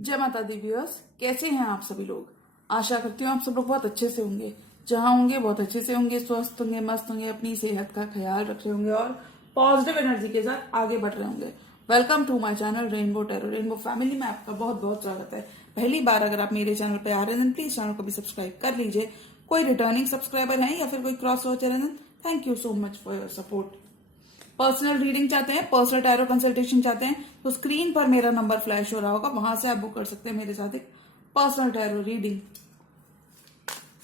जय माता the viewers, कैसे हैं आप सभी लोग। आशा करती हूँ आप सब लोग बहुत अच्छे से होंगे। जहां होंगे बहुत अच्छे से होंगे, स्वस्थ होंगे, मस्त होंगे, अपनी सेहत का ख्याल रख रहे होंगे और पॉजिटिव एनर्जी के साथ आगे बढ़ रहे होंगे। Welcome to my channel rainbow tarot. Rainbow family में आपका बहुत बहुत स्वागत है। पहली बार अगर आप मेरे चैनल पे आ रहे हैं प्लीज चैनल को भी सब्सक्राइब कर लीजिए। कोई रिटर्निंग सब्सक्राइबर है या फिर कोई क्रॉस वॉचर है, thank you so much for your support. Personal reading चाहते हैं, पर्सनल टैरो कंसल्टेशन चाहते हैं तो स्क्रीन पर मेरा नंबर फ्लैश हो रहा होगा, वहां से आप बुक कर सकते हैं मेरे साथ एक पर्सनल टैरो रीडिंग।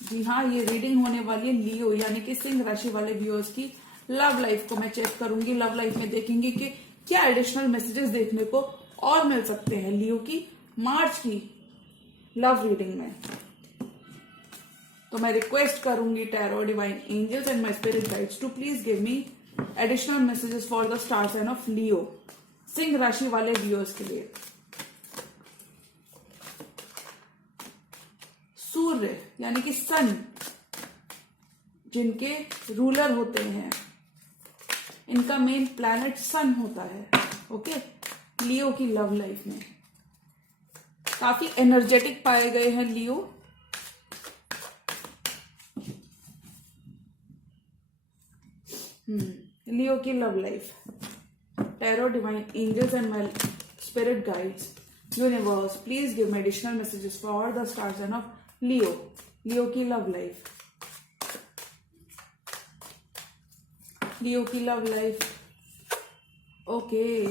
जी हाँ, ये रीडिंग होने वाली है लियो यानी कि सिंह राशि वाले व्यूअर्स की लव लाइफ को मैं चेक करूंगी। लव लाइफ में देखेंगे कि क्या एडिशनल मैसेजेस देखने को और मिल सकते हैं लियो की मार्च की लव रीडिंग में। तो मैं रिक्वेस्ट करूंगी tarot divine angels and my spirit guides to please give me additional messages for the star sign of Leo, सिंह राशि वाले व्यूअर्स के लिए। सूर्य यानी कि सन जिनके रूलर होते हैं, इनका मेन प्लैनेट सन होता है। ओके, लियो की लव लाइफ में काफी एनर्जेटिक पाए गए हैं लियो। लियो की love life, tarot divine angels and my spirit guides universe please give me additional messages for the star sign of Leo, Leo की लव लाइफ, लियो की लव लाइफ। ओके,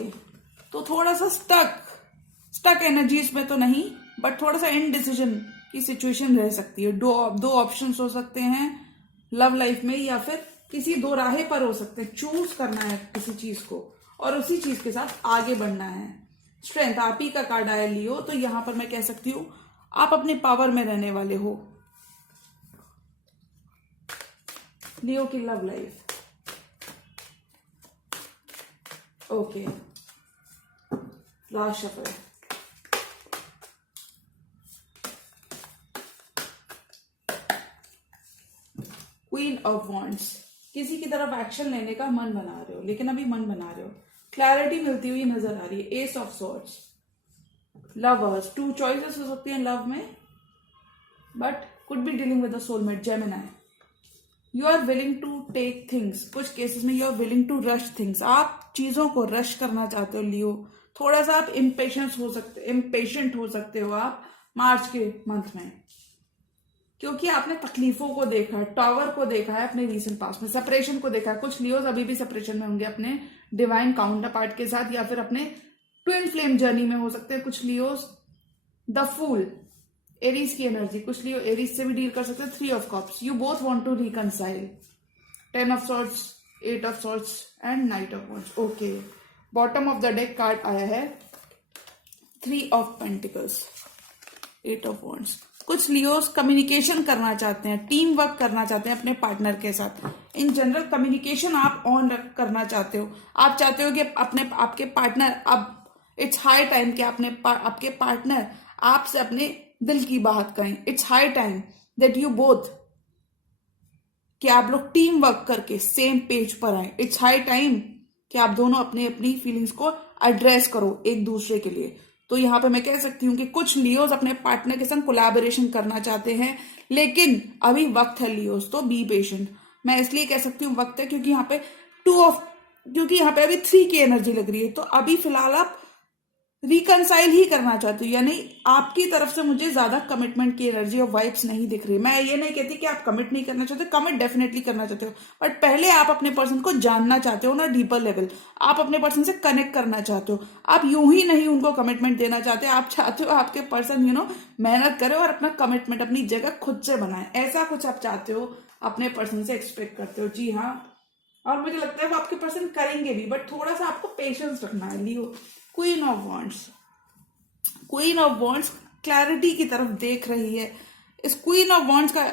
तो थोड़ा सा स्टक एनर्जीज में तो नहीं, but थोड़ा सा इनडिसीजन की सिचुएशन रह सकती है। दो ऑप्शंस हो सकते हैं लव लाइफ में, या फिर किसी दो राहे पर हो सकते हैं। चूज करना है किसी चीज को और उसी चीज के साथ आगे बढ़ना है। स्ट्रेंथ आप ही का कार्ड आया लियो, तो यहां पर मैं कह सकती हूं आप अपने पावर में रहने वाले हो। लियो की love life. Okay, last shuffle. Queen of wands, किसी की तरफ एक्शन लेने का मन बना रहे हो, लेकिन अभी मन बना रहे हो, क्लैरिटी मिलती हुई नजर आ रही है। Ace of swords, lovers, two choices हो सकती हैं लव में, but could be dealing with the soulmate Gemini. You are willing to take things, कुछ केसेस में you are willing to rush things, आप चीजों को रश करना चाहते हो लियो। थोड़ा सा आप इम्पेशेंट हो सकते हो आप मार्च के मंथ में, क्योंकि आपने तकलीफों को देखा है, टॉवर को देखा है अपने रीसेंट पास्ट में, सेपरेशन को देखा है। कुछ लियोज अभी भी सेपरेशन में होंगे अपने डिवाइन काउंटर पार्ट के साथ, या फिर अपने ट्विन फ्लेम जर्नी में हो सकते हैं कुछ लियोज। द फूल, एरीज की एनर्जी, कुछ लियो एरीज से भी डील कर सकते हैं। 3 of cups, you both want to reconcile. 10 of swords, 8 of swords and knight of wands. Okay, bottom of the deck card आया है 3 ऑफ पेंटिकल्स, 8 ऑफ वॉन्ड्स। कुछ लियोस कम्युनिकेशन करना चाहते हैं, टीम वर्क करना चाहते हैं अपने पार्टनर के साथ। इन जनरल कम्युनिकेशन आप ऑन करना चाहते हो। आप चाहते हो कि आपके पार्टनर, अब इट्स हाई टाइम कि आपके पार्टनर आपसे अपने दिल की बात कहें। It's high time that you both, कि आप लोग टीम वर्क करके सेम पेज पर आए। इट्स हाई टाइम कि आप दोनों अपनी फीलिंग्स को एड्रेस करो एक दूसरे के लिए। तो यहां पे मैं कह सकती हूं कि कुछ लियोज अपने पार्टनर के संग कोलैबोरेशन करना चाहते हैं, लेकिन अभी वक्त है लियोज, तो बी पेशेंट। मैं इसलिए कह सकती हूँ वक्त है क्योंकि यहाँ पे क्योंकि यहाँ पे अभी 3 की एनर्जी लग रही है। तो अभी फिलहाल आप रिकंसाइल ही करना चाहते हो, यानी आपकी तरफ से मुझे ज्यादा कमिटमेंट की एनर्जी और वाइब्स नहीं दिख रही। मैं ये नहीं कहती कि आप कमिट नहीं करना चाहते, कमिट डेफिनेटली करना चाहते हो, बट पहले आप अपने पर्सन को जानना चाहते हो ना, डीपर लेवल। आप अपने पर्सन से कनेक्ट करना चाहते हो। आप यूं ही नहीं उनको कमिटमेंट देना चाहते, आप चाहते हो आपके पर्सन मेहनत करे और अपना कमिटमेंट अपनी जगह खुद से बनाए। ऐसा कुछ आप चाहते हो, अपने पर्सन से एक्सपेक्ट करते हो। जी हाँ, और मुझे लगता है वो आपके पर्सन करेंगे भी, बट थोड़ा सा आपको पेशेंस रखना है Leo. Queen of wands, queen of wands clarity की तरफ देख रही है। इस क्वीन ऑफ वॉन्ड्स का,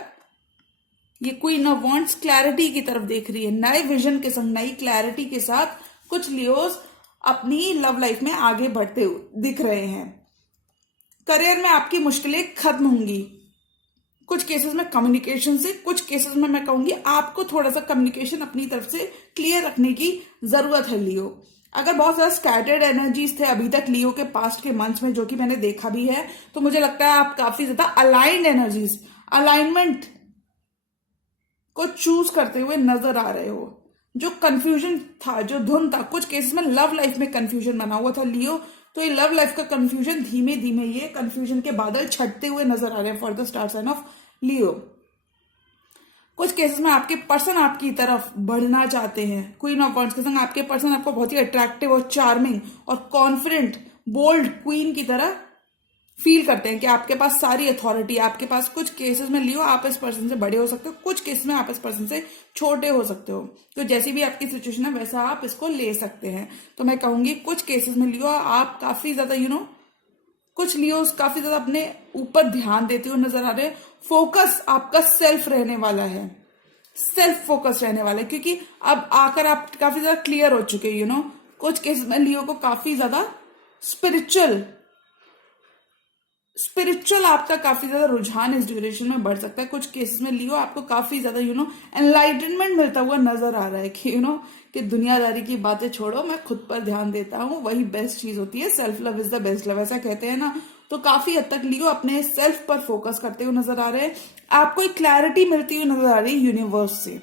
ये क्वीन ऑफ वॉन्ड्स क्लैरिटी की तरफ देख रही है, नए विजन के संग, नई क्लैरिटी के साथ कुछ लियोज अपनी लव लाइफ में आगे बढ़ते दिख रहे हैं। करियर में आपकी मुश्किलें खत्म होंगी, कुछ केसेस में कम्युनिकेशन से, कुछ केसेस में मैं कहूंगी आपको थोड़ा सा कम्युनिकेशन अपनी तरफ से क्लियर रखने की जरूरत है लियो। अगर बहुत ज्यादा स्कैटर्ड एनर्जीज थे अभी तक लियो के पास्ट के मंथ्स में, जो कि मैंने देखा भी है, तो मुझे लगता है आप काफी ज्यादा अलाइंड एनर्जीज, अलाइनमेंट को चूज करते हुए नजर आ रहे हो। जो कंफ्यूजन था, जो धुन था, कुछ केसेस में लव लाइफ में कंफ्यूजन बना हुआ था लियो, तो ये लव लाइफ का कंफ्यूजन धीमे धीमे ये कंफ्यूजन के बादल छटते हुए नजर आ रहे हैं for the star sign of Leo. कुछ केसेस में आपके पर्सन आपकी तरफ बढ़ना चाहते हैं। क्वीन ऑफ वॉन्ड्स के संग आपके पर्सन आपको बहुत ही अट्रैक्टिव और चार्मिंग और कॉन्फिडेंट बोल्ड क्वीन की तरह फील करते हैं कि आपके पास सारी अथॉरिटी, आपके पास कुछ केसेस में लियो आप इस पर्सन से बड़े हो सकते हो, कुछ केसेस में आप इस पर्सन से छोटे हो सकते हो। तो जैसी भी आपकी सिचुएशन है वैसा आप इसको ले सकते हैं। तो मैं कहूंगी कुछ केसेस में लियो आप काफी ज्यादा कुछ लियो काफी ज्यादा अपने ऊपर ध्यान देते हुए नजर आ रहे हैं। फोकस आपका सेल्फ रहने वाला है, सेल्फ फोकस रहने वाला है, क्योंकि अब आकर आप काफी ज्यादा क्लियर हो चुके कुछ केसेस में लियो को काफी ज्यादा स्पिरिचुअल आपका काफी ज्यादा रुझान इस ड्यूरेशन में बढ़ सकता है। कुछ केसेस में लियो आपको काफी ज्यादा एनलाइटनमेंट मिलता हुआ नजर आ रहा है कि दुनियादारी की बातें छोड़ो, मैं खुद पर ध्यान देता हूं, वही बेस्ट चीज होती है। Self love is the best love, ऐसा कहते हैं ना। तो काफी हद तक लियो अपने सेल्फ पर फोकस करते हुए नजर आ रहे हैं। आपको एक क्लैरिटी मिलती हुई नजर आ रही है यूनिवर्स से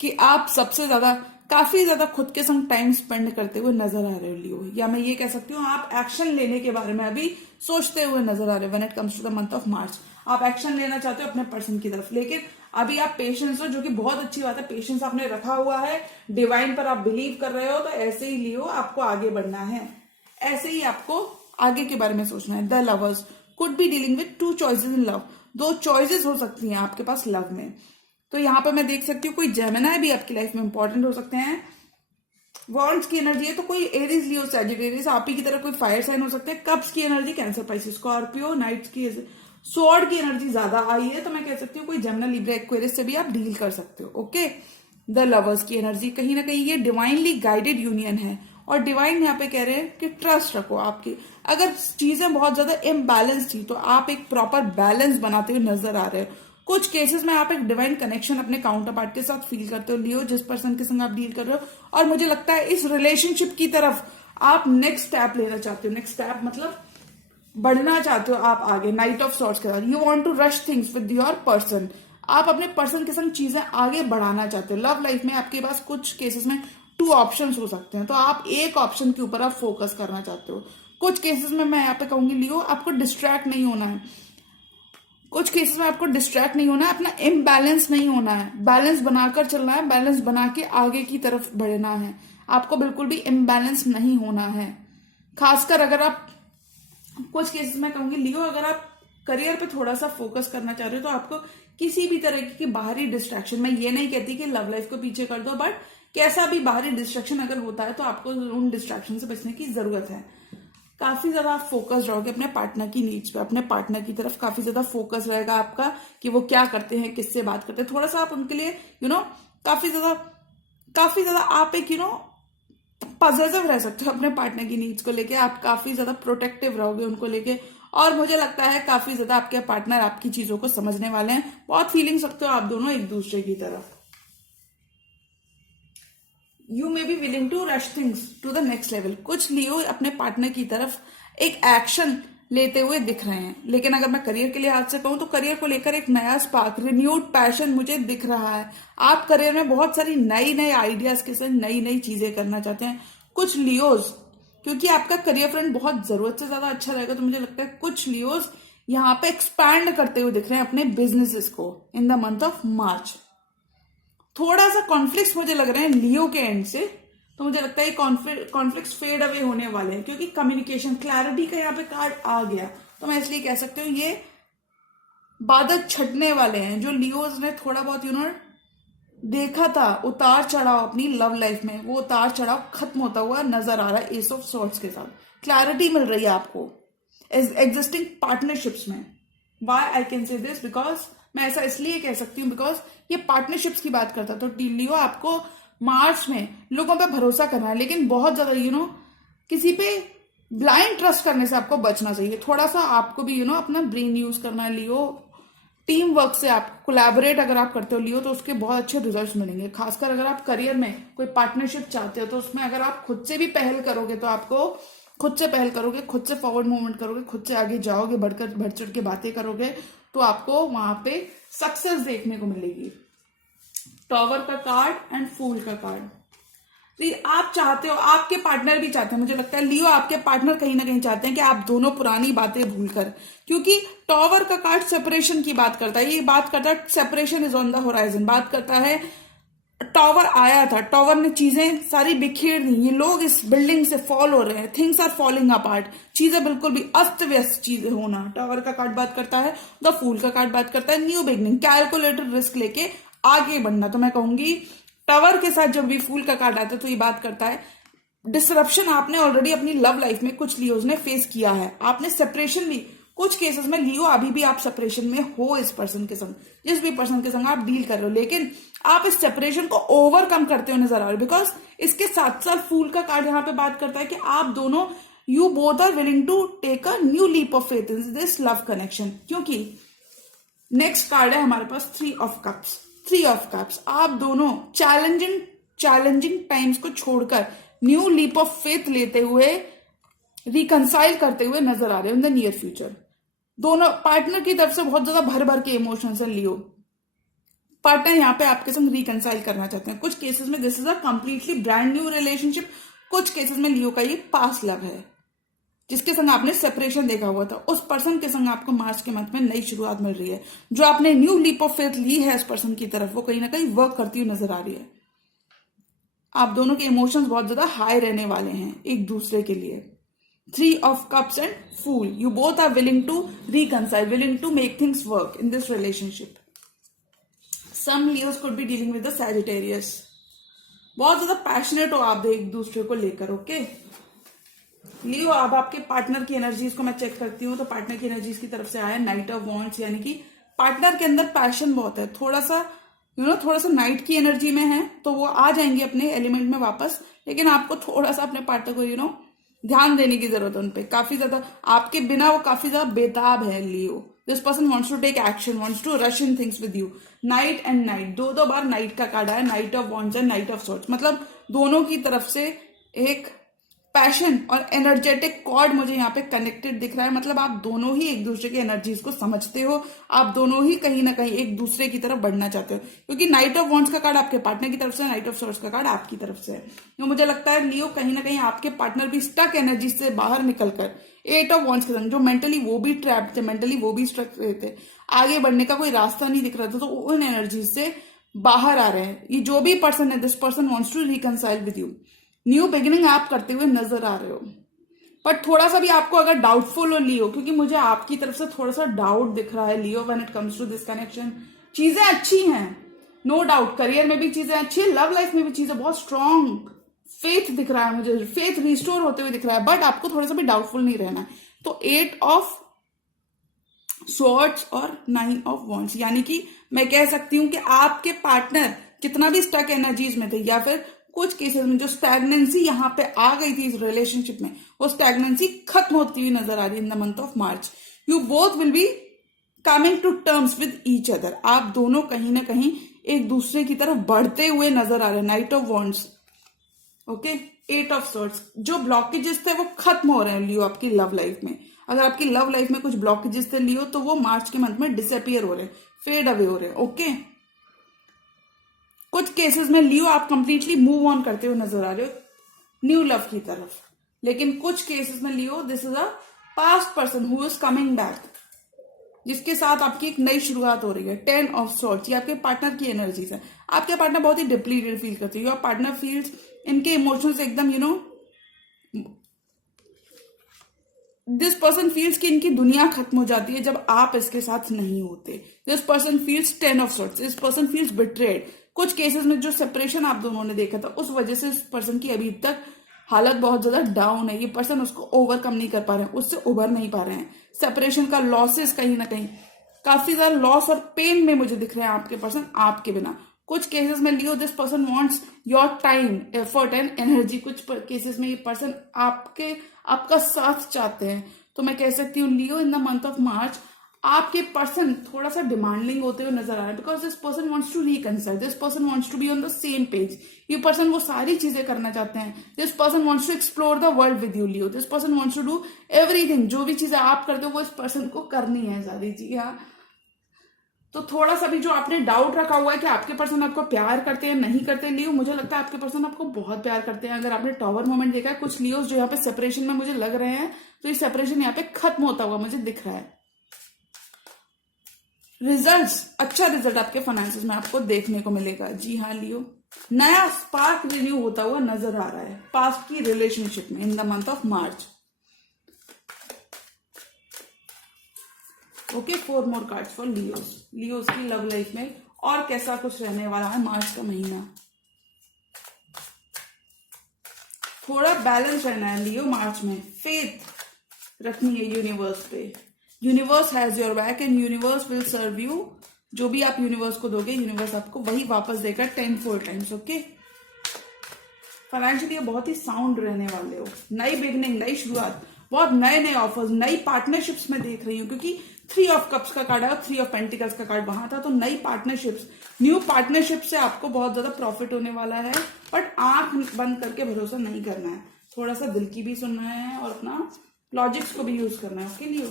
कि आप सबसे ज्यादा काफी ज्यादा खुद के संग टाइम स्पेंड करते हुए नजर आ रहे हो लियो, या मैं ये कह सकती हूँ आप एक्शन लेने के बारे में अभी सोचते हुए नजर आ रहे हो। When it comes to the month of March आप एक्शन लेना चाहते हो अपने पर्सन की तरफ, लेकिन अभी आप पेशेंस हो, जो कि बहुत अच्छी बात है। पेशेंस आपने रखा हुआ है, डिवाइन पर आप बिलीव कर रहे हो, तो ऐसे ही लियो आपको आगे बढ़ना है, ऐसे ही आपको आगे के बारे में सोचना है। The lovers could be dealing with two choices in love, दो चॉइसेस हो सकती हैं आपके पास लव में। तो यहां पर मैं देख सकती हूँ कोई जेमिनी भी आपकी लाइफ में इंपॉर्टेंट हो सकते हैं। वॉन्ड्स की एनर्जी है तो कोई एरीज लियो सैजिटेरियस आप ही की तरह कोई फायर साइन हो सकते हैं। कप्स की energy Cancer Pisces Scorpio, knights की स्वॉर्ड की एनर्जी ज्यादा आई है, तो मैं कह सकती हूँ कोई जेमिनी लिब्रा एक्वेरियस से भी आप डील कर सकते हो। ओके, द लवर्स की एनर्जी कहीं ना कहीं ये डिवाइनली गाइडेड यूनियन है, और डिवाइन यहाँ पे कह रहे हैं कि ट्रस्ट रखो आपकी। अगर चीजें बहुत ज्यादा इम्बैलेंस थी तो आप एक प्रॉपर बैलेंस बनाते हुए नजर आ रहे हो। कुछ केसेस में आप एक डिवाइन कनेक्शन अपने काउंटर पार्ट के साथ फील करते हो लियो, जिस पर्सन के संग आप डील कर रहे हो, और मुझे लगता है इस रिलेशनशिप की तरफ आप नेक्स्ट स्टेप लेना चाहते हो। नेक्स्ट स्टेप मतलब बढ़ना चाहते हो आप आगे। नाइट ऑफ सॉर्ट्स के साथ you want to rush things with your person, आप अपने पर्सन के संग चीजें आगे बढ़ाना चाहते हो। लव लाइफ में आपके पास कुछ केसेस में 2 ऑप्शंस हो सकते हैं, तो आप एक ऑप्शन के ऊपर आप फोकस करना चाहते हो। कुछ केसेस में मैं यहाँ पे कहूंगी लियो आपको डिस्ट्रैक्ट नहीं होना है, कुछ केसेस में आपको डिस्ट्रैक्ट नहीं होना है, अपना इम्बैलेंस नहीं होना है, बैलेंस बनाकर चलना है, बैलेंस बना के आगे की तरफ बढ़ना है। आपको बिल्कुल भी इम्बैलेंस नहीं होना है। खासकर अगर आप कुछ केसेस में कहूंगी लियो अगर आप करियर पे थोड़ा सा फोकस करना चाह रहे हो, तो आपको किसी भी तरह की बाहरी डिस्ट्रैक्शन, मैं ये नहीं कहती कि लव लाइफ को पीछे कर दो, बट कैसा भी बाहरी डिस्ट्रैक्शन अगर होता है तो आपको उन डिस्ट्रैक्शन से बचने की जरूरत है। काफी ज्यादा आप फोकस रहोगे अपने पार्टनर की नीड्स पे, अपने पार्टनर की तरफ काफी ज्यादा फोकस रहेगा आपका कि वो क्या करते हैं, किससे बात करते हैं। थोड़ा सा आप उनके लिए काफी ज्यादा आप एक पॉजिटिव रह सकते हो अपने पार्टनर की नीड्स को लेके। आप काफी ज्यादा प्रोटेक्टिव रहोगे उनको लेके, और मुझे लगता है काफी ज्यादा आपके पार्टनर आपकी चीजों को समझने वाले हैं। बहुत फीलिंग सकते हो आप दोनों एक दूसरे की तरफ। You may be willing to rush things to the next level. कुछ लियो अपने पार्टनर की तरफ एक एक्शन लेते हुए दिख रहे हैं, लेकिन अगर मैं करियर के लिए हाथ से कहूं तो करियर को लेकर एक नया स्पार्क, रिन्यूड पैशन मुझे दिख रहा है। आप करियर में बहुत सारी नई आइडियाज के साथ नई चीजें करना चाहते हैं। कुछ लियोज, क्योंकि आपका करियर फ्रंट बहुत जरूरत से ज्यादा अच्छा रहेगा, तो मुझे लगता है कुछ लियोज यहाँ पे एक्सपैंड करते हुए दिख रहे हैं अपने बिजनेसेस को इन द मंथ ऑफ मार्च। थोड़ा सा कॉन्फ्लिक्ट्स मुझे लग रहे हैं लियो के एंड से, तो मुझे लगता है कॉन्फ्लिक्ट्स फेड अवे होने वाले हैं, क्योंकि कम्युनिकेशन क्लैरिटी का यहाँ पे कार्ड आ गया। तो मैं इसलिए कह सकती हूँ ये बादल छटने वाले हैं। जो लियोज ने थोड़ा बहुत देखा था उतार चढ़ाव अपनी लव लाइफ में, वो उतार चढ़ाव खत्म होता हुआ नजर आ रहा है एस ऑफ सॉर्ड्स के साथ। क्लैरिटी मिल रही है आपको एग्जिस्टिंग पार्टनरशिप्स में। Why I can say this, because मैं ऐसा इसलिए कह सकती हूँ बिकॉज ये पार्टनरशिप्स की बात करता। तो लियो आपको मार्च में लोगों पे भरोसा करना है, लेकिन बहुत ज्यादा किसी पे ब्लाइंड ट्रस्ट करने से आपको बचना चाहिए। थोड़ा सा आपको भी अपना ब्रेन यूज करना है लियो। टीम वर्क से आप कोलैबोरेट अगर आप करते हो लियो तो उसके बहुत अच्छे रिजल्ट्स मिलेंगे। खासकर अगर आप करियर में कोई पार्टनरशिप चाहते हो तो उसमें अगर आप खुद से भी पहल करोगे तो आपको खुद से पहल करोगे, खुद से फॉरवर्ड मूवमेंट करोगे, खुद से आगे जाओगे, बढ़ चढ़ के बातें करोगे तो आपको वहां पे सक्सेस देखने को मिलेगी। टॉवर का कार्ड एंड फूल का कार्ड, आप चाहते हो, आपके पार्टनर भी चाहते हैं, मुझे लगता है लियो आपके पार्टनर कहीं ना कहीं चाहते हैं कि आप दोनों पुरानी बातें भूलकर, क्योंकि टॉवर का कार्ड सेपरेशन की बात करता है, ये बात करता है separation is on the horizon, बात करता है टॉवर आया था, टॉवर ने चीजें सारी बिखेर दी, ये लोग इस बिल्डिंग से फॉल हो रहे हैं, थिंग्स आर फॉलिंग अपार्ट, चीजें बिल्कुल भी अस्त व्यस्त चीजें होना। टॉवर का कार्ड बात करता है, द फूल का कार्ड बात करता है न्यू बिगनिंग, कैलकुलेटेड रिस्क लेके आगे बढ़ना। तो मैं कहूंगी टावर के साथ जब भी फूल का कार्ड आता है तो ये बात करता है डिसरप्शन आपने ऑलरेडी अपनी लव लाइफ में कुछ लियोज ने फेस किया है, आपने सेपरेशन भी कुछ केसेस में लियो अभी भी आप सेपरेशन में हो इस पर्सन के संग, जिस भी पर्सन के संग आप डील कर रहे हो, लेकिन आप इस सेपरेशन को ओवरकम करते हुए नजर आ रहे हो। बिकॉज इसके साथ साथ फूल का कार्ड यहाँ पे बात करता है कि आप दोनों you both are willing to take a new leap of faith in this love connection, क्योंकि नेक्स्ट कार्ड है हमारे पास three of cups. Three of cups, आप दोनों चैलेंजिंग टाइम्स को छोड़कर न्यू लीप ऑफ फेथ लेते हुए रिकंसाइल करते हुए नजर आ रहे हो इन द नियर फ्यूचर। दोनों पार्टनर की तरफ से बहुत ज्यादा भर भर के इमोशंस है लियो, पार्टनर यहाँ पे आपके संग रिकंसाइल करना चाहते हैं। कुछ केसेस में this is a completely brand new relationship, कुछ केसेस में लियो का ये पास्ट लव है, जिसके संग आपने सेपरेशन देखा हुआ था, उस पर्सन के संग आपको मार्च के मंथ में नई शुरुआत मिल रही है। जो आपने न्यू लीप ऑफ फेथ ली है इस पर्सन की तरफ, वो कहीं ना कहीं वर्क करती हुई नजर आ रही है। आप दोनों के इमोशंस बहुत ज्यादा हाई रहने वाले हैं एक दूसरे के लिए। Three of cups and fool, you both are willing to reconcile, willing to make things work in this relationship. Some Leos could be dealing with the Sagittarius, बहुत ज्यादा पैशनेट हो आप एक दूसरे को लेकर। ओके लियो, अब आपके पार्टनर की एनर्जीज को मैं चेक करती हूँ तो पार्टनर की एनर्जीज की तरफ से आया नाइट ऑफ वॉन्ड्स, यानी कि पार्टनर के अंदर पैशन बहुत है, थोड़ा सा थोड़ा सा नाइट की एनर्जी में है, तो वो आ जाएंगे अपने एलिमेंट में वापस, लेकिन आपको थोड़ा सा अपने पार्टनर को ध्यान देने की जरूरत है उनपे। काफी ज्यादा आपके बिना वो काफी ज्यादा बेताब है Leo. This person wants to take action, wants to rush in things with you. Knight and knight, दो बार नाइट का कार्ड आया, knight of wands and knight of swords, मतलब दोनों की तरफ से एक पैशन और एनर्जेटिक कॉर्ड मुझे यहाँ पे कनेक्टेड दिख रहा है। मतलब आप दोनों ही एक दूसरे की एनर्जीज को समझते हो, आप दोनों ही कहीं ना कहीं एक दूसरे की तरफ बढ़ना चाहते हो, क्योंकि नाइट ऑफ वॉन्ड्स का कार्ड आपके पार्टनर की तरफ से, नाइट ऑफ सॉर्ड्स का कार्ड आपकी तरफ से है। तो मुझे लगता है लियो कहीं ना कहीं आपके पार्टनर भी स्टक एनर्जी से बाहर निकलकर एट ऑफ वॉन्ड्स के संग, जो मेंटली वो भी ट्रैप्ड थे, मेंटली वो भी स्ट्रक रहे थे, आगे बढ़ने का कोई रास्ता नहीं दिख रहा था, तो उन एनर्जीज से बाहर आ रहे हैं। ये जो भी पर्सन है, this person wants to reconcile with you, new beginning आप करते हुए नजर आ रहे हो। बट थोड़ा सा भी आपको अगर डाउटफुल हो लियो, क्योंकि मुझे आपकी तरफ से थोड़ा सा डाउट दिख रहा है Leo when it comes to this connection. चीजें अच्छी हैं, नो डाउट, करियर में भी चीजें अच्छी है, लव लाइफ में भी चीजें बहुत स्ट्रांग, फेथ दिख रहा है मुझे, फेथ रिस्टोर होते हुए दिख रहा है, बट आपको थोड़ा सा भी डाउटफुल नहीं रहना है। तो एट ऑफ स्वॉर्ड्स और नाइन ऑफ वॉन्ड्स, यानी कि मैं कह सकती हूं कि आपके पार्टनर कितना भी स्टक एनर्जीज में थे, या फिर कुछ केसेस में जो स्टैग्नेंसी यहाँ पे आ गई थी इस रिलेशनशिप में, वो स्टैग्नेंसी खत्म होती हुई नजर आ रही है in the month of March. You both will be coming to terms with each other, आप दोनों कहीं ना कहीं एक दूसरे की तरफ बढ़ते हुए नजर आ रहे हैं। Knight of wands, okay, eight of swords, जो ब्लॉकेजेस थे वो खत्म हो रहे हैं लियो आपकी लव लाइफ में। अगर आपकी लव लाइफ में कुछ ब्लॉकेजेस थे लियो, तो वो मार्च के मंथ में डिसअपियर हो रहे हैं, फेड अवे हो रहे हैं। ओके कुछ केसेस में लियो आप कंप्लीटली मूव ऑन करते हुए नजर आ रहे हो न्यू लव की तरफ, लेकिन कुछ केसेस में Leo this is a past person who is coming back, जिसके साथ आपकी एक नई शुरुआत हो रही है। 10 ऑफ सॉर्ड्स, ये आपके पार्टनर की एनर्जीज है। आपके पार्टनर बहुत ही डिप्लीटेड फील करते हैं, योर पार्टनर फील्स, इनके इमोशंस एकदम दिस पर्सन फील्स कि इनकी दुनिया खत्म हो जाती है जब आप इसके साथ नहीं होते। This person feels 10 of swords, this person feels betrayed. कुछ केसेस में जो सेपरेशन आप दोनों ने देखा था, उस वजह से इस पर्सन की अभी तक हालत बहुत ज्यादा डाउन है, ये पर्सन उसको ओवरकम नहीं कर पा रहे हैं, उससे उभर नहीं पा रहे हैं। सेपरेशन का लॉसेस, कहीं ना कहीं काफी ज्यादा लॉस और पेन में मुझे दिख रहे हैं आपके पर्सन आपके बिना। कुछ केसेस में Leo this person wants your time, effort and energy. कुछ केसेस में ये पर्सन आपका साथ चाहते हैं। तो मैं कह सकती हूँ Leo in the month of March आपके पर्सन थोड़ा सा डिमांडिंग होते हुए नजर आ रहे हैं, because this person wants to reconcile, this person wants to be on the same page. ये पर्सन वो सारी चीजें करना चाहते हैं। This person wants to explore the world with you Leo. This person wants to do everything, जो भी चीजें आप करते हो वो इस पर्सन को करनी है सारी। जी हाँ, तो थोड़ा सा भी जो आपने डाउट रखा हुआ है कि आपके पर्सन आपको प्यार करते हैं नहीं करते लियो, मुझे लगता है आपके पर्सन आपको बहुत प्यार करते हैं। अगर आपने टॉवर मोमेंट देखा है, कुछ लियोस जो यहाँ पे सेपरेशन में मुझे लग रहे हैं, तो ये सेपरेशन यहाँ पे खत्म होता हुआ मुझे दिख रहा है। रिजल्ट्स, अच्छा रिजल्ट आपके फाइनेंसेस में आपको देखने को मिलेगा। जी हाँ लियो, नया स्पार्क रिन्यू होता हुआ नजर आ रहा है पास्ट की रिलेशनशिप में इन the month of March. Okay, 4 more cards for Leos. Leos की लव लाइफ में और कैसा कुछ रहने वाला है मार्च का महीना। थोड़ा बैलेंस रहना है लियो मार्च में, फेथ रखनी है यूनिवर्स पे। Universe has your back and universe will serve you. जो भी आप यूनिवर्स को दोगे, यूनिवर्स आपको वही वापस देगा 10 टाइम्स। ओके, फाइनेंशियली बहुत ही साउंड रहने वाले हो। नई बिगनिंग, नई शुरुआत, बहुत नए नए ऑफर्स, नई पार्टनरशिप्स में देख रही हूँ, क्योंकि 3 ऑफ कप्स का कार्ड है और 3 ऑफ पेंटिकल्स का कार्ड वहां था। तो नई पार्टनरशिप्स, न्यू पार्टनरशिप से आपको बहुत ज्यादा प्रॉफिट होने वाला है। बट आंख बंद करके भरोसा नहीं करना है, थोड़ा सा दिल की भी सुनना है और अपना लॉजिक्स को भी यूज करना है। Okay Leo,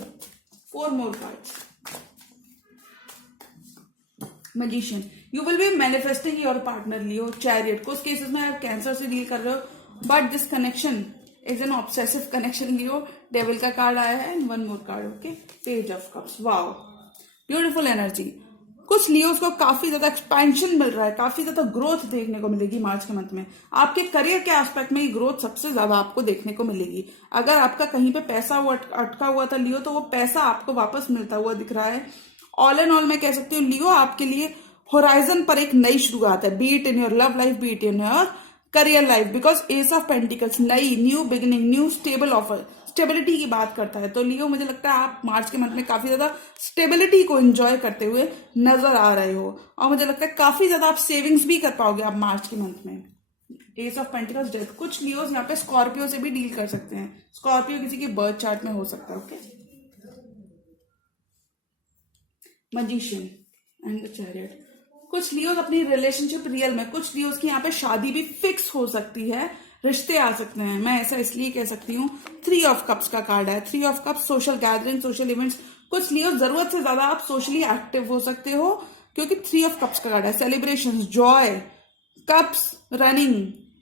4 more cards. Magician, you will be manifesting your partner Leo. Chariot, कुछ केसेस में आप कैंसर से डील कर रहे हो, but this connection is an obsessive connection Leo. Devil का कार्ड आया है and 1 more card. Okay, page of cups. Wow, beautiful energy. कुछ लियोस को काफी ज्यादा एक्सपेंशन मिल रहा है, काफी ज्यादा ग्रोथ देखने को मिलेगी मार्च के मंथ में। आपके करियर के एस्पेक्ट में ये ग्रोथ सबसे ज्यादा आपको देखने को मिलेगी। अगर आपका कहीं पे पैसा अटका हुआ था लियो, तो वो पैसा आपको वापस मिलता हुआ दिख रहा है। ऑल एंड ऑल मैं कह सकती हूँ लियो आपके लिए होराइजन पर एक नई शुरुआत है, be it in your love life, be it in your career life, because ace of pentacles नई, new beginning, new stable offer, stability की बात करता है। तो लियो मुझे लगता है आप मार्च के मंथ में काफी ज्यादा स्टेबिलिटी को एंजॉय करते हुए नजर आ रहे हो, और मुझे लगता है काफी ज्यादा आप सेविंग्स भी कर पाओगे आप मार्च के मंथ में। एस ऑफ पेंटिकल्स डेथ, कुछ लियोस यहाँ पे स्कॉर्पियो से भी डील कर सकते हैं। स्कॉर्पियो किसी के बर्थ चार्ट में हो सकता है। Okay, magician and the chariot, कुछ लियोस अपनी रिलेशनशिप रियल में, कुछ लियोस की यहाँ पे शादी भी फिक्स हो सकती है, रिश्ते आ सकते हैं। मैं ऐसा इसलिए कह सकती हूँ, 3 ऑफ कप्स का कार्ड है। 3 of cups, social gathering, social events. कुछ लियोस जरूरत से ज्यादा आप सोशली एक्टिव हो सकते हो, क्योंकि 3 ऑफ कप्स का कार्ड है। Celebration, Joy, cups, running,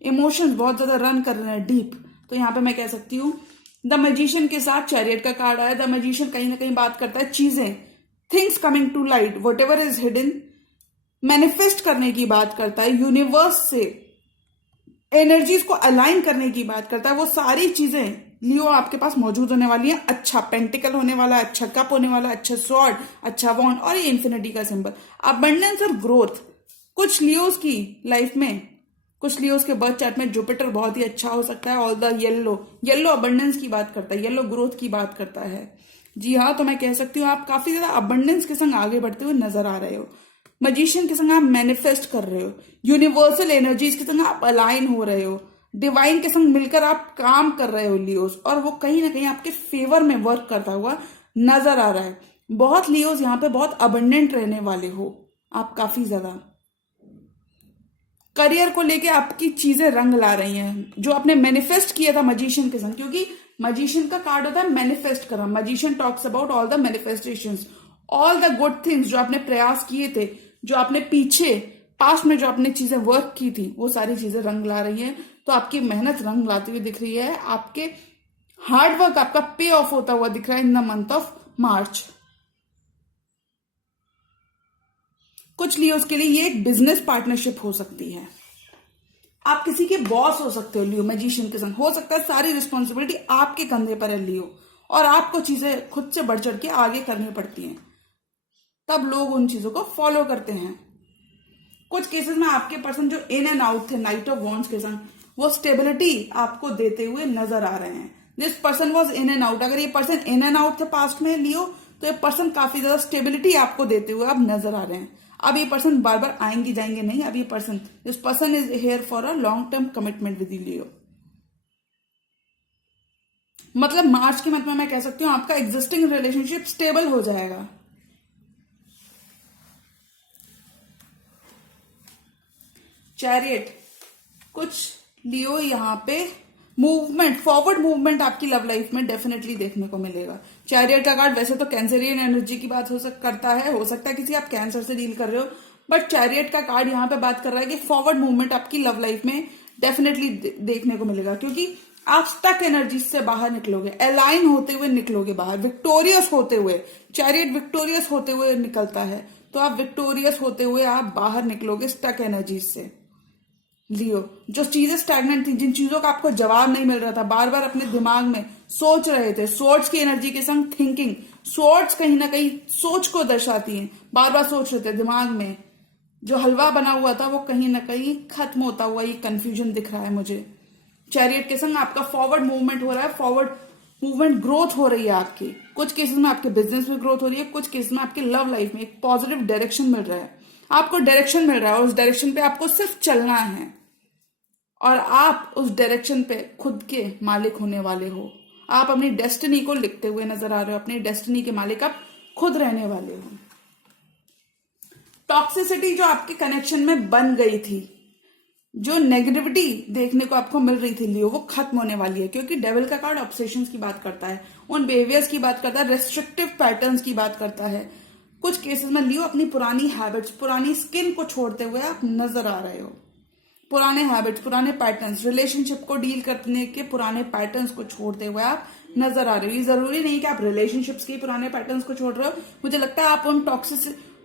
emotions बहुत ज्यादा रन कर रहे हैं डीप। तो यहाँ पे मैं कह सकती हूँ द मैजिशियन के साथ चैरियट का कार्ड आया। द मैजिशियन कहीं ना कहीं बात करता है चीजें, things coming to light, whatever is hidden, manifest करने की बात करता है, यूनिवर्स से एनर्जीज को अलाइन करने की बात करता है। वो सारी चीजें लियो आपके पास मौजूद होने वाली है। अच्छा पेंटिकल होने वाला है, अच्छा कप होने वाला है, अच्छा स्वॉर्ड, अच्छा वॉन्ड, और ये इन्फिनिटी का सिंबल, अबंडेंस और ग्रोथ। कुछ लियोस की लाइफ में, कुछ लियोस के बर्थ चार्ट में जुपिटर बहुत ही अच्छा हो सकता है। ऑल द येलो अबंडेंस की बात करता है, येलो ग्रोथ की बात करता है। जी हाँ, तो मैं कह सकती हूँ आप काफी ज्यादा अबंडेंस के संग आगे बढ़ते हुए नजर आ रहे हो। मैजिशियन के संग आप मैनिफेस्ट कर रहे हो, यूनिवर्सल एनर्जीज के संग आप अलाइन हो रहे हो, डिवाइन के संग मिलकर आप काम कर रहे हो लियोस, और वो कहीं ना कहीं आपके फेवर में वर्क करता हुआ नजर आ रहा है। बहुत लियोस यहाँ पे बहुत अबंडेंट रहने वाले हो आप, काफी ज्यादा करियर को लेके आपकी चीजें रंग ला रही हैं, जो आपने मैनिफेस्ट किया था मैजिशियन के संग, क्योंकि मैजिशियन का कार्ड होता है मैनिफेस्ट करना। Magician talks about all the manifestations, all the good things जो आपने प्रयास किए थे, जो आपने पीछे पास्ट में जो आपने चीजें वर्क की थी, वो सारी चीजें रंग ला रही हैं। तो आपकी मेहनत रंग लाती हुई दिख रही है, आपके हार्ड वर्क आपका पे ऑफ होता हुआ दिख रहा है इन द मंथ ऑफ मार्च। कुछ लियोस के लिए ये एक बिजनेस पार्टनरशिप हो सकती है। आप किसी के बॉस हो सकते हो लियो, मैजिशियन के संग हो सकता है सारी रिस्पॉन्सिबिलिटी आपके कंधे पर है लियो, और आपको चीजें खुद से बढ़ चढ़ के आगे करनी पड़ती हैं, तब लोग उन चीजों को फॉलो करते हैं। कुछ केसेस में आपके पर्सन जो इन एंड आउट थे नाइट ऑफ वॉन्ड्स के संग, वो स्टेबिलिटी आपको देते हुए नजर आ रहे हैं। This person was in and out, अगर ये पर्सन इन एंड आउट थे पास्ट में लियो, तो ये पर्सन काफी ज्यादा स्टेबिलिटी आपको देते हुए अब नजर आ रहे हैं। अब ये पर्सन बार बार आएंगे जाएंगे नहीं, अब ये person, this person is here for a long term commitment with Leo. मतलब मार्च के मंथ में मैं कह सकती हूँ आपका एग्जिस्टिंग रिलेशनशिप स्टेबल हो जाएगा। चैरियट, कुछ लियो यहाँ पे मूवमेंट, फॉरवर्ड मूवमेंट आपकी लव लाइफ में डेफिनेटली देखने को मिलेगा। चैरियट का कार्ड वैसे तो कैंसरियन एनर्जी की बात करता है, हो सकता है किसी आप कैंसर से डील कर रहे हो, बट चैरियट का कार्ड यहाँ पे बात कर रहा है कि फॉरवर्ड मूवमेंट आपकी लव लाइफ में डेफिनेटली देखने को मिलेगा, क्योंकि आप स्टक एनर्जी से बाहर निकलोगे, अलाइन होते हुए निकलोगे बाहर, विक्टोरियस होते हुए। चैरियट विक्टोरियस होते हुए निकलता है, तो आप विक्टोरियस होते हुए आप बाहर निकलोगे स्टक एनर्जी से। लियो, जो चीजें स्टैग्नेंट थी, जिन चीजों का आपको जवाब नहीं मिल रहा था, बार बार अपने दिमाग में सोच रहे थे, सोर्ड्स की एनर्जी के संग थिंकिंग, सोर्ड्स कहीं ना कहीं सोच को दर्शाती हैं, बार बार सोच रहे थे दिमाग में, जो हलवा बना हुआ था वो कहीं ना कहीं खत्म होता हुआ ये कंफ्यूजन दिख रहा है मुझे। चैरियट के संग आपका फॉरवर्ड मूवमेंट हो रहा है, फॉरवर्ड मूवमेंट, ग्रोथ हो रही है आपकी। कुछ केसेस में आपके बिजनेस में ग्रोथ हो रही है, कुछ केसेस में आपके लव लाइफ में एक पॉजिटिव डायरेक्शन मिल रहा है, आपको डायरेक्शन मिल रहा है और उस डायरेक्शन पे आपको सिर्फ चलना है और आप उस डायरेक्शन पे खुद के मालिक होने वाले हो। आप अपनी डेस्टिनी को लिखते हुए नजर आ रहे हो, अपनी डेस्टिनी के मालिक आप खुद रहने वाले हो। टॉक्सिसिटी जो आपके कनेक्शन में बन गई थी, जो नेगेटिविटी देखने को आपको मिल रही थी लियो, वो खत्म होने वाली है, क्योंकि डेविल का कार्ड ऑब्सेशंस की बात करता है, उन बिहेवियर्स की बात करता है, रेस्ट्रिक्टिव पैटर्न्स की बात करता है। कुछ केसेस में लियो अपनी पुरानी हैबिट्स, पुरानी स्किन को छोड़ते हुए आप नजर आ रहे हो। पुराने हैबिट्स, पुराने पैटर्न्स, रिलेशनशिप को डील करने के पुराने पैटर्न्स को छोड़ते हुए आप नजर आ रहे हो। ये जरूरी नहीं कि आप रिलेशनशिप्स के पुराने पैटर्न्स को छोड़ रहे हो, मुझे लगता है आप उन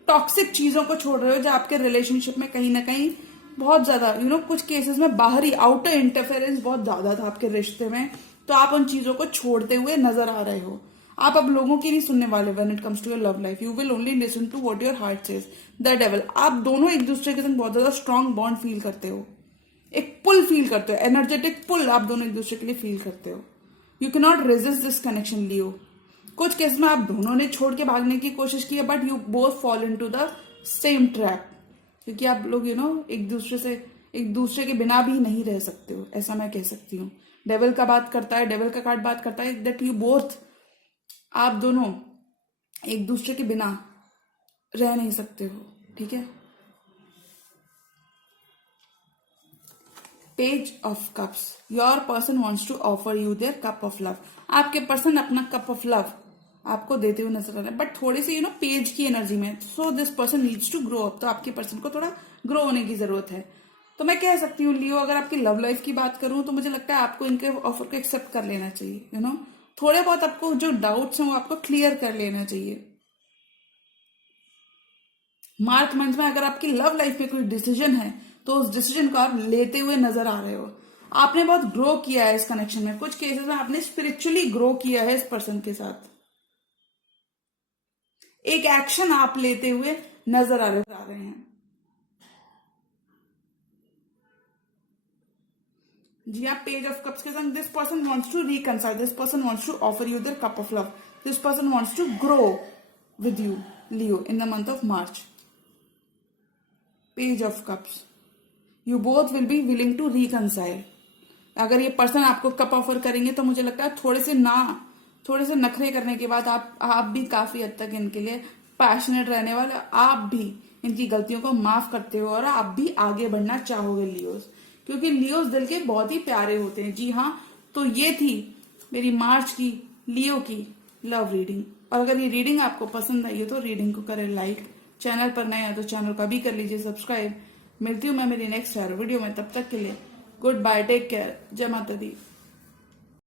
टॉक्सिक चीजों को छोड़ रहे हो जो आपके रिलेशनशिप में कहीं ना कहीं बहुत ज्यादा कुछ केसेस में बाहरी आउटर इंटरफेरेंस बहुत ज्यादा था आपके रिश्ते में, तो आप उन चीजों को छोड़ते हुए नजर आ रहे हो। आप अब लोगों की नहीं सुनने वाले when it comes to your love life, you will only listen to what your heart says. The devil, आप दोनों एक दूसरे के साथ बहुत ज्यादा स्ट्रॉन्ग बॉन्ड फील करते हो, एक पुल फील करते हो, एनर्जेटिक पुल आप दोनों एक दूसरे के लिए फील करते हो। You can not resist this connection Leo. कुछ केस में आप दोनों ने छोड़ के भागने की कोशिश की है, but you both fall into the same trap, क्योंकि आप लोग एक दूसरे के बिना भी नहीं रह सकते हो, ऐसा मैं कह सकती हूँ। डेविल का बात करता है, डेविल का कार्ड बात करता है दैट यू बोथ, आप दोनों एक दूसरे के बिना रह नहीं सकते हो, ठीक है। Page of cups, your person wants to offer you their cup of love. आपके पर्सन अपना कप ऑफ लव आपको देते हुए नजर आ रहा है, बट थोड़ी सी पेज की एनर्जी में, so this person needs to grow up, तो आपके पर्सन को थोड़ा ग्रो होने की जरूरत है। तो मैं कह सकती हूँ लियो, अगर आपकी लव लाइफ की बात करूं तो मुझे लगता है आपको इनके ऑफर को एक्सेप्ट कर लेना चाहिए। थोड़े बहुत आपको जो डाउट्स हैं वो आपको क्लियर कर लेना चाहिए। मार्च मंथ में अगर आपकी लव लाइफ में कोई डिसीजन है तो उस डिसीजन को आप लेते हुए नजर आ रहे हो। आपने बहुत ग्रो किया है इस कनेक्शन में, कुछ केसेस में आपने स्पिरिचुअली ग्रो किया है इस पर्सन के साथ, एक एक्शन आप लेते हुए नजर आ रहे हैं। जी हाँ, पेज ऑफ कप्स के संग this person wants to reconcile, this person wants to offer you their cup of love, this person wants to grow with you Leo in the month of March. Page of cups, you both will be willing to reconcile. अगर ये person आपको cup offer करेंगे तो मुझे लगता है थोड़े से नखरे करने के बाद आप भी काफी हद तक इनके लिए पैशनेट रहने वाले, आप भी इनकी गलतियों को माफ करते हो और आप भी आगे बढ़ना चाहोगे लियोस, क्योंकि लियोस दिल के बहुत ही प्यारे होते हैं। जी हाँ, तो ये थी मेरी मार्च की लियो की लव रीडिंग, और अगर ये रीडिंग आपको पसंद आई हो तो रीडिंग को करें लाइक, चैनल पर नए हैं तो चैनल को भी कर लीजिए सब्सक्राइब। मिलती हूँ मैं मेरी नेक्स्ट वीडियो में, तब तक के लिए गुड बाय, टेक केयर, जय माता दी।